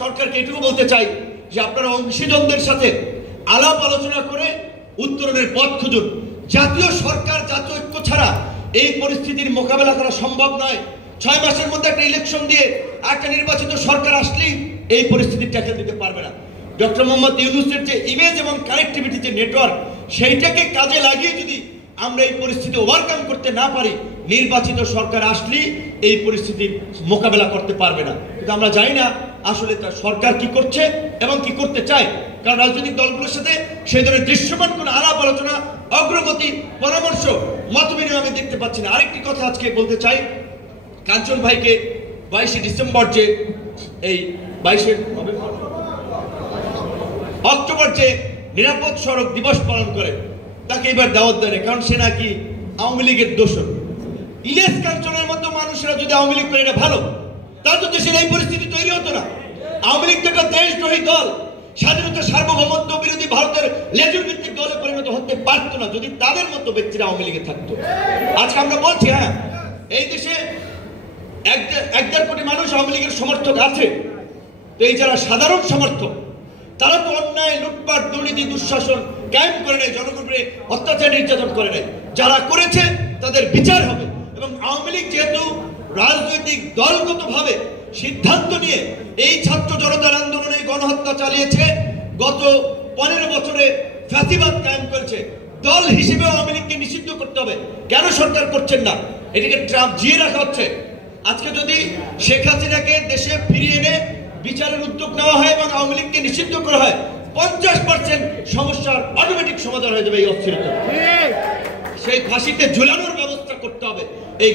সরকারকে এটুকু বলতে চাই যে আপনারা অংশীজনদের সাথে আলাপ আলোচনা করে উত্তরণের পথ খুঁজুন। জাতীয় সরকার, জাতীয় ঐক্য ছাড়া এই পরিস্থিতির মোকাবেলা করা সম্ভব নয়। 6 মাসের মধ্যে একটা ইলেকশন দিয়ে একটা নির্বাচিত সরকার আসলেই এই পরিস্থিতি ট্যাকেল দিতে পারবে না। ডক্টর মোহাম্মদ ইউনূসের যে ইমেজ এবং কানেক্টিভিটি যে নেটওয়ার্ক, সেইটাকে কাজে লাগিয়ে যদি আমরা এই পরিস্থিতি ওভারকাম করতে না পারি, নির্বাচিত সরকার আসলেই এই পরিস্থিতির মোকাবেলা করতে পারবে না। কিন্তু আমরা জানি না আসলে তার সরকার কি করছে এবং কি করতে চায়, কারণ রাজনৈতিক দলগুলোর সাথে সেই ধরনের দৃশ্যমান কোন আলাপ আলোচনা, অগ্রগতি, পরামর্শ, মত বিনিময় আমি দেখতে পাচ্ছি না। আরেকটি কথা আজকে বলতে চাই, কাঞ্চন ভাইকে 22শে ডিসেম্বর যে এই 22শে অক্টোবর যে নিরাপদ সড়ক দিবস পালন করে, তাকে এবার দাওয়াত দেয়, কারণ সে নাকি আওয়ামী লীগের দোষর। ইলিয়াস কাঞ্চনের মতো মানুষেরা যদি আওয়ামী লীগ করে, এটা ভালো, তার তো দেশের এই পরিস্থিতি তৈরি হতো না। আওয়ামী লীগ তো একটা দেশদ্রোহী দল, স্বাধীনতা সার্বভৌমত্ব বিরোধী ভারতের লেজুর ভিত্তিক দলে পরিণত হতে পারত না যদি তাদের মতো ব্যক্তিরা আওয়ামী লীগে থাকতো। আজকে আমরা বলছি, হ্যাঁ, এই দেশে 1.5 কোটি মানুষ আওয়ামী লীগের সমর্থক আছে। তো এই যারা সাধারণ সমর্থক, তারা তো অন্যায়, লুটপাট, দুর্নীতি, দুঃশাসন কায়েম করে নেয়, জনগণের অত্যাচার নির্যাতন করে নেয়। যারা করেছে তাদের বিচার হবে। এবং আওয়ামী লীগ যেহেতু রাজনৈতিক দলগতভাবে সিদ্ধান্ত নিয়ে এই ছাত্র জনতার আন্দোলনে গণহত্যা চালিয়েছে, গত 15 বছরে ফ্যাসিবাদ কায়েম করেছে, দল হিসেবে আওয়ামী লীগকে নিষিদ্ধ করতে হবে। কেন সরকার করছেন না? এটিকে ট্রাম্প জিয়ে রাখা হচ্ছে। আজকে যদি শেখ হাসিনাকে দেশে ফিরিয়ে এনে বিচারের উদ্যোগ নেওয়া হয় এবং আওয়ামী লীগকে নিষিদ্ধ করা হয়, 50% সমস্যার অটোমেটিক সমাধান হয়ে যাবে এই অস্থিরতা। সেই ফাঁসিতে ঝুলানোর ব্যবস্থা করতে হবে। এই